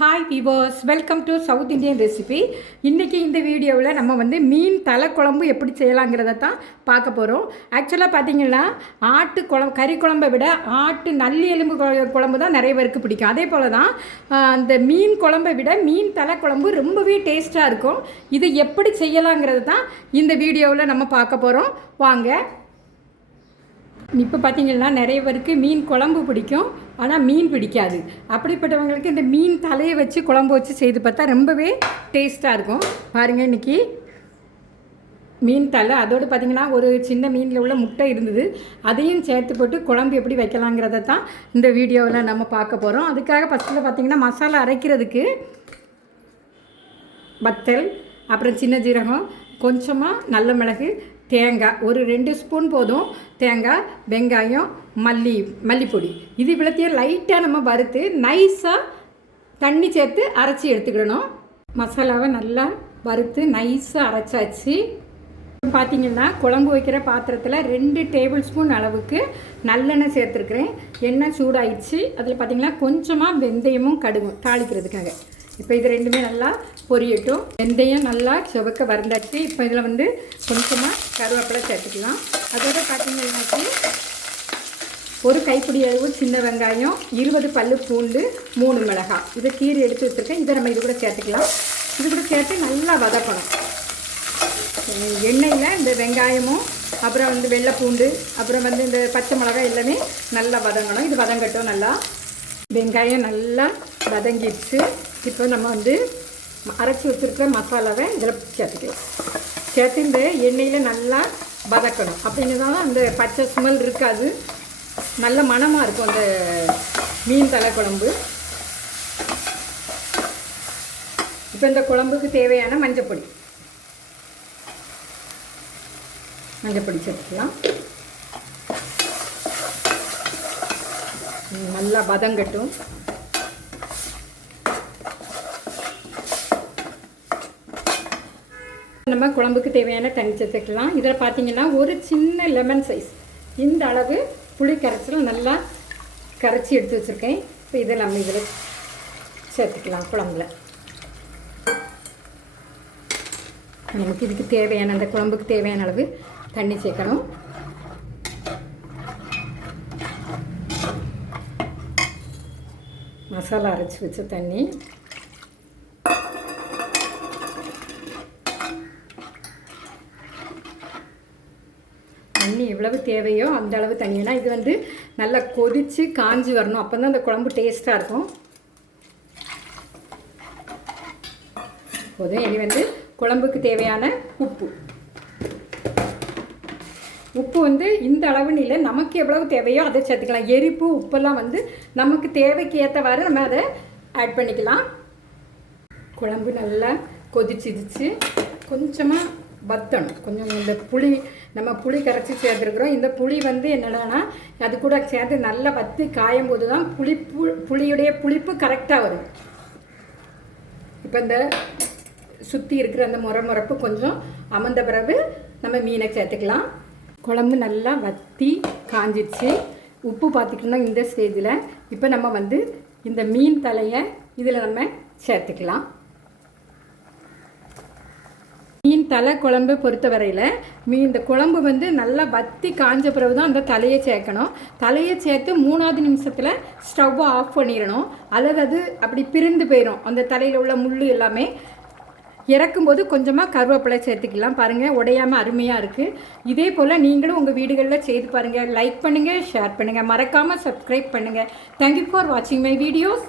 Hi viewers, welcome to south Indian recipe. இன்றைக்கி இந்த வீடியோவில் நம்ம வந்து மீன் தலை குழம்பு எப்படி செய்யலாங்கிறத தான் பார்க்க போகிறோம். ஆக்சுவலாக பார்த்திங்கன்னா கறி குழம்பை விட ஆட்டு நல்லி எலும்பு குழம்பு தான் நிறைய பேருக்கு பிடிக்கும். அதே போல் தான் அந்த மீன் குழம்பை விட மீன் தலை குழம்பு ரொம்பவே டேஸ்ட்டாக இருக்கும். இது எப்படி செய்யலாங்கிறது தான் இந்த வீடியோவில் நம்ம பார்க்க போகிறோம். வாங்க. இப்போ பார்த்திங்கன்னா நிறைய பேருக்கு மீன் குழம்பு பிடிக்கும், ஆனால் மீன் பிடிக்காது. அப்படிப்பட்டவங்களுக்கு இந்த மீன் தலையை வச்சு குழம்பு வச்சு செய்து பார்த்தா ரொம்பவே டேஸ்ட்டாக இருக்கும். பாருங்கள், இன்றைக்கி மீன் தலை அதோடு பார்த்திங்கன்னா ஒரு சின்ன மீனில் உள்ள முட்டை இருந்தது, அதையும் சேர்த்து போட்டு குழம்பு எப்படி வைக்கலாங்கிறத தான் இந்த வீடியோவில் நம்ம பார்க்க போகிறோம். அதுக்காக ஃபஸ்ட்டில் பார்த்திங்கன்னா மசாலா அரைக்கிறதுக்கு வத்தல், அப்புறம் சின்ன ஜீரகம், கொஞ்சமாக நல்ல மிளகு, தேங்காய் ஒரு 2 ஸ்பூன் போதும், தேங்காய், வெங்காயம், மல்லிப்பொடி, இது இவ்வளோத்தையும் லைட்டாக நம்ம வறுத்து நைஸாக தண்ணி சேர்த்து அரைச்சி எடுத்துக்கிடணும். மசாலாவை நல்லா வறுத்து நைஸாக அரைச்சாச்சு. பார்த்திங்கன்னா குழம்பு வைக்கிற பாத்திரத்தில் 2 டேபிள் ஸ்பூன் அளவுக்கு நல்லெண்ணெய் சேர்த்துருக்குறேன். எண்ணெய் சூடாயிடுச்சு. அதில் பார்த்திங்கன்னா கொஞ்சமாக வெந்தயமும் கடுகும் தாளிக்கிறதுக்காக. இப்போ இது ரெண்டுமே நல்லா பொரியட்டும். வெந்தயம் நல்லா செவக்க வறண்டாச்சு. இப்போ இதில் வந்து கொஞ்சமாக கருவேப்பிலை சேர்த்துக்கலாம். அதோட பார்த்திங்கன்னாச்சு ஒரு கைப்பிடி அளவு சின்ன வெங்காயம், 20 பல்லு பூண்டு, 3 மிளகாய், இதை கீரி எடுத்து வச்சுருக்கேன். இதை நம்ம இது கூட சேர்த்துக்கலாம். இது கூட சேர்த்து நல்லா வதக்கணும். எண்ணெயில் இந்த வெங்காயமும் அப்புறம் வந்து வெள்ளை பூண்டு அப்புறம் வந்து இந்த பச்சை மிளகாய் எல்லாமே நல்லா வதங்கணும். இது வதங்கட்டும். நல்லா வெங்காயம் நல்லா வதங்கிடுச்சு. இப்போ நம்ம வந்து அரைச்சி வச்சுருக்கிற மசாலாவை இதில் சேர்த்துக்கலாம். சேர்த்து இந்த எண்ணெயில் நல்லா வதக்கணும். அப்படின்னு தான் அந்த பச்சை ஸ்மெல் இருக்காது, நல்ல மணமாக இருக்கும் அந்த மீன் தலை குழம்பு. இப்போ இந்த குழம்புக்கு தேவையான மஞ்சப்பொடி சேர்த்துக்கலாம். நல்லா வதங்கட்டும். நம்ம குழம்புக்கு தேவையான தண்ணி சேர்த்துக்கலாம். இதில் பார்த்திங்கன்னா ஒரு சின்ன லெமன் சைஸ் இந்த அளவு புளி கரைச்சல் நல்லா கரைச்சி எடுத்து வச்சுருக்கேன். இப்போ இதை நம்ம இதில் சேர்த்துக்கலாம். குழம்புல நமக்கு இதுக்கு தேவையான அந்த குழம்புக்கு தேவையான அளவு தண்ணி சேர்க்கணும். மசாலா அரைச்சி வச்ச தண்ணி, தண்ணி எவ்வளவு தேவையோ அந்த அளவு தண்ணி. ஏன்னா இது வந்து நல்லா கொதித்து காஞ்சி வரணும், அப்போ தான் அந்த குழம்பு டேஸ்ட்டாக இருக்கும். போதும். இனி வந்து குழம்புக்கு தேவையான உப்பு வந்து இந்த அளவுன்னு இல்லை, நமக்கு எவ்வளவு தேவையோ அதை சேர்த்துக்கலாம். எரிப்பு உப்பெல்லாம் வந்து நமக்கு தேவைக்கு ஏற்றவாறு நம்ம அதை ஆட் பண்ணிக்கலாம். குழம்பு நல்லா கொதிச்சிடுச்சு. கொஞ்சமாக வத்தணும். கொஞ்சம் இந்த நம்ம புளி கரைச்சி சேர்த்துருக்குறோம். இந்த புளி வந்து என்னென்னா அது கூட சேர்த்து நல்லா வத்தி காயும் போது தான் புளியுடைய புளிப்பு கரெக்டாக வரும். இப்போ இந்த சுற்றி இருக்கிற அந்த முறப்பு கொஞ்சம் அமர்ந்த பிறகு நம்ம மீனை சேர்த்துக்கலாம். குழம்பு நல்லா வத்தி காஞ்சிடுச்சு. உப்பு பார்த்துக்கணும் இந்த ஸ்டேஜில். இப்போ நம்ம வந்து இந்த மீன் தலையை இதில் நம்ம சேர்த்துக்கலாம். மீன் தலை குழம்பு பொறுத்த வரையில் இந்த குழம்பு வந்து நல்லா வத்தி காஞ்ச பிறகு தான் அந்த தலையை சேர்க்கணும். தலையை சேர்த்து 3வது நிமிஷத்தில் ஸ்டவ்வை ஆஃப் பண்ணிடணும். அல்லது அது அப்படி பிரிந்து போயிடும். அந்த தலையில் உள்ள முள் எல்லாமே இறக்கும்போது கொஞ்சமாக கருவேப்பிலை சேர்த்துக்கலாம். பாருங்கள், உடையாமல் அருமையாக இருக்குது. இதே போல் நீங்களும் உங்கள் வீடுகளில் செய்து பாருங்கள். லைக் பண்ணுங்கள், ஷேர் பண்ணுங்கள், மறக்காமல் சப்ஸ்கிரைப் பண்ணுங்கள். தேங்க்யூ ஃபார் வாட்சிங் மை வீடியோஸ்.